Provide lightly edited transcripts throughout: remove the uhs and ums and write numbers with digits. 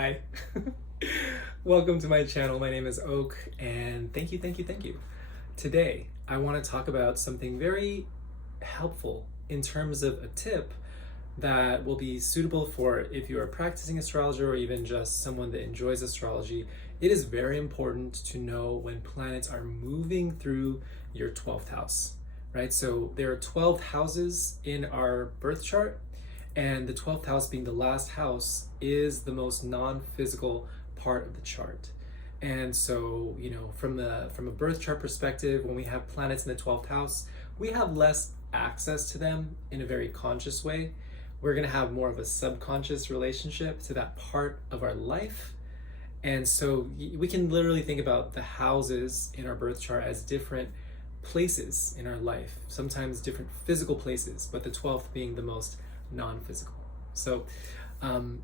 Hi. Welcome to my channel. My name is Oak, and thank you. Today, I want to talk about something very helpful in terms of a tip that will be suitable for if you are practicing astrology or even just someone that enjoys astrology. It is very important to know when planets are moving through your 12th house, right? So there are 12 houses in our birth chart, and the 12th house, being the last house, is the most non-physical part of the chart. And so, from a birth chart perspective, when we have planets in the 12th house, we have less access to them in a very conscious way. We're going to have more of a subconscious relationship to that part of our life. And so we can literally think about the houses in our birth chart as different places in our life, sometimes different physical places, but the 12th being the most non-physical. So I'm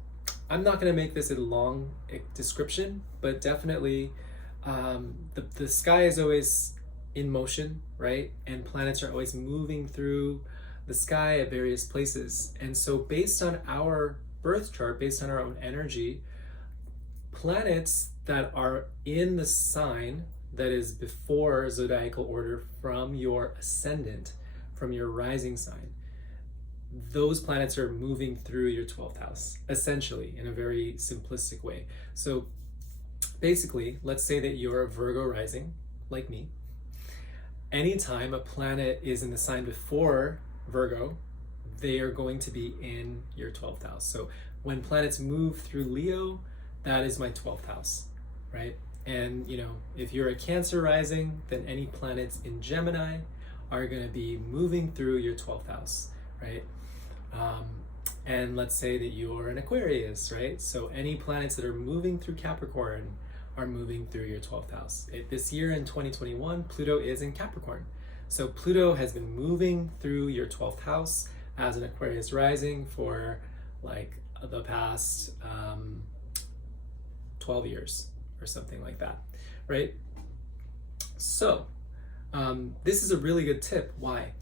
not going to make this a long description, but definitely the sky is always in motion, right? And planets are always moving through the sky at various places. And so based on our birth chart, based on our own energy, planets that are in the sign that is before zodiacal order from your ascendant, from your rising sign, those planets are moving through your 12th house, essentially, in a very simplistic way. So basically, let's say that you're a Virgo rising, like me. Anytime a planet is in the sign before Virgo, they are going to be in your 12th house. So when planets move through Leo, that is my 12th house, right? And if you're a Cancer rising, then any planets in Gemini are going to be moving through your 12th house, right? And let's say that you're an Aquarius, right? So any planets that are moving through Capricorn are moving through your 12th house. This year in 2021, Pluto is in Capricorn. So Pluto has been moving through your 12th house as an Aquarius rising for like the past 12 years or something like that, right? So this is a really good tip. Why?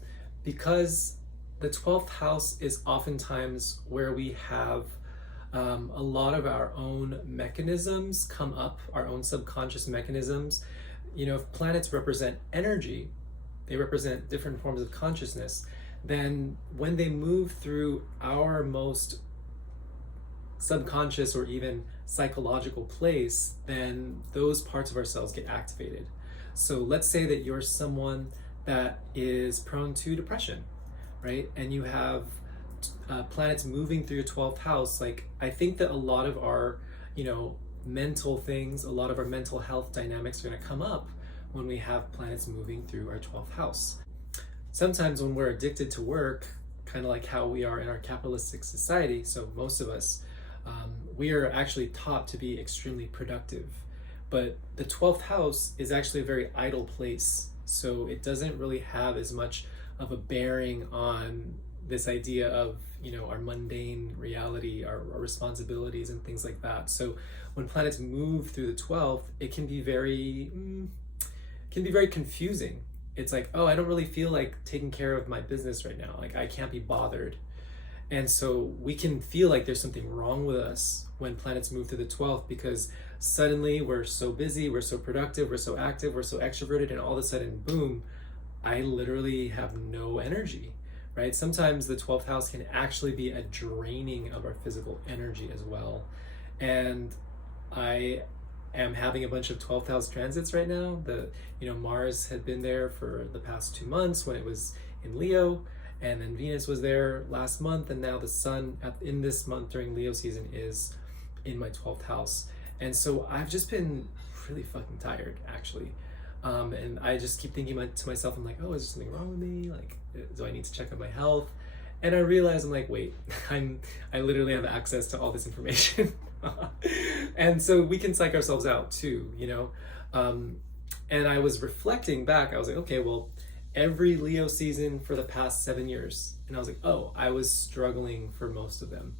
Because the 12th house is oftentimes where we have a lot of our own mechanisms come up, our own subconscious mechanisms. If planets represent energy, they represent different forms of consciousness, then when they move through our most subconscious or even psychological place, then those parts of ourselves get activated. So let's say that you're someone that is prone to depression, right? And you have planets moving through your 12th house. Like, I think that a lot of our, mental things, a lot of our mental health dynamics are going to come up when we have planets moving through our 12th house. Sometimes when we're addicted to work, kind of like how we are in our capitalistic society, so most of us, we are actually taught to be extremely productive. But the 12th house is actually a very idle place. So it doesn't really have as much of a bearing on this idea of our mundane reality, our responsibilities and things like that. So when planets move through the 12th, it can be very confusing. It's like, oh, I don't really feel like taking care of my business right now, like I can't be bothered. And so we can feel like there's something wrong with us when planets move through the 12th, because suddenly we're so busy, we're so productive, we're so active, we're so extroverted, and all of a sudden, boom, I literally have no energy, right? Sometimes the 12th house can actually be a draining of our physical energy as well. And I am having a bunch of 12th house transits right now. Mars had been there for the past 2 months when it was in Leo, and then Venus was there last month, and now the Sun in this month during Leo season is in my 12th house. And so I've just been really fucking tired, actually. And I just keep thinking to myself, I'm like, oh, is there something wrong with me? Like, do I need to check on my health? And I realize, I'm like, wait, I literally have access to all this information. And so we can psych ourselves out too, and I was reflecting back, I was like, okay, well, every Leo season for the past 7 years, and I was like, oh, I was struggling for most of them,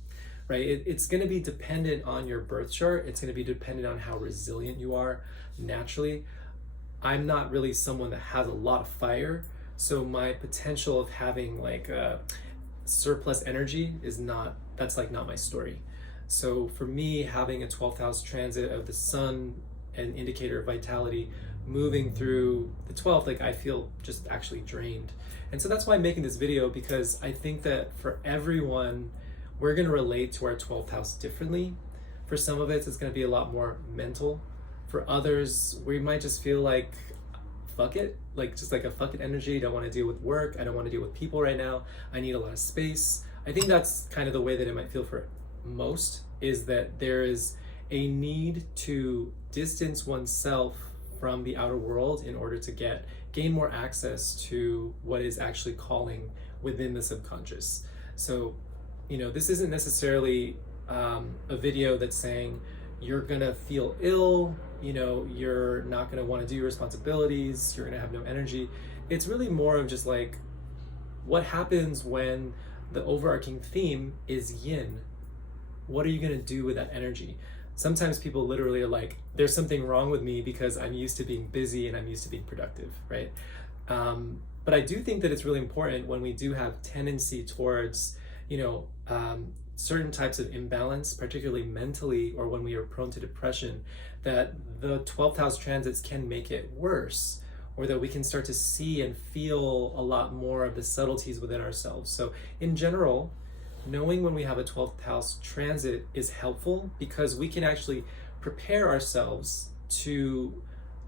right? It's going to be dependent on your birth chart. It's going to be dependent on how resilient you are naturally. I'm not really someone that has a lot of fire, so my potential of having like a surplus energy that's like not my story. So for me, having a 12th house transit of the sun, an indicator of vitality, moving through the 12th, like I feel just actually drained. And so that's why I'm making this video, because I think that for everyone, we're going to relate to our 12th house differently. For some of it, it's going to be a lot more mental. For others, we might just feel like, fuck it, like just like a fuck it energy. I don't want to deal with work. I don't want to deal with people right now. I need a lot of space. I think that's kind of the way that it might feel for most, is that there is a need to distance oneself from the outer world in order to gain more access to what is actually calling within the subconscious. So, this isn't necessarily a video that's saying you're gonna feel ill, you're not gonna want to do your responsibilities, you're gonna have no energy. It's really more of just like, what happens when the overarching theme is yin? What are you gonna do with that energy? Sometimes people literally are like, there's something wrong with me because I'm used to being busy and I'm used to being productive, right? But I do think that it's really important when we do have tendency towards, certain types of imbalance, particularly mentally, or when we are prone to depression, that the 12th house transits can make it worse, or that we can start to see and feel a lot more of the subtleties within ourselves. So in general, knowing when we have a 12th house transit is helpful, because we can actually prepare ourselves to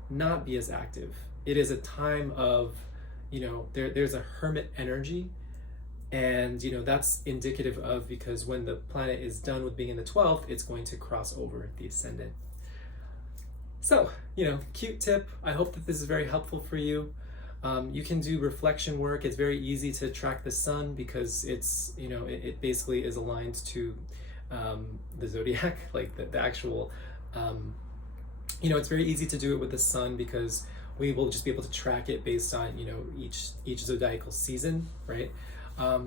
not be as active. It is a time of, there's a hermit energy, and that's indicative of, because when the planet is done with being in the 12th, it's going to cross over the ascendant. So, cute tip. I hope that this is very helpful for you. You can do reflection work. It's very easy to track the sun, because it's, it basically is aligned to the zodiac, like the actual, it's very easy to do it with the sun, because we will just be able to track it based on, each zodiacal season, right?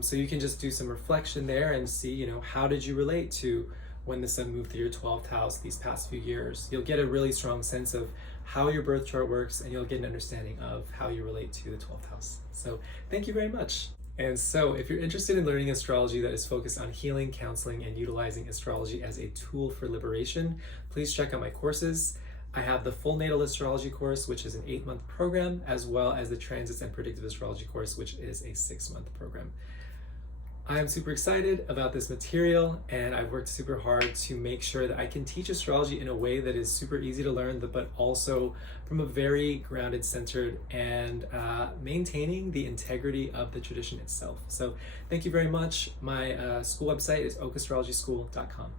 So you can just do some reflection there and see, how did you relate to when the sun moved through your 12th house these past few years. You'll get a really strong sense of how your birth chart works, and you'll get an understanding of how you relate to the 12th house. So thank you very much. And so if you're interested in learning astrology that is focused on healing, counseling, and utilizing astrology as a tool for liberation, please check out my courses. I have the full natal astrology course, which is an 8-month program, as well as the transits and predictive astrology course, which is a 6-month program. I am super excited about this material, and I've worked super hard to make sure that I can teach astrology in a way that is super easy to learn, but also from a very grounded, centered, and maintaining the integrity of the tradition itself. So thank you very much. My school website is oakastrologyschool.com.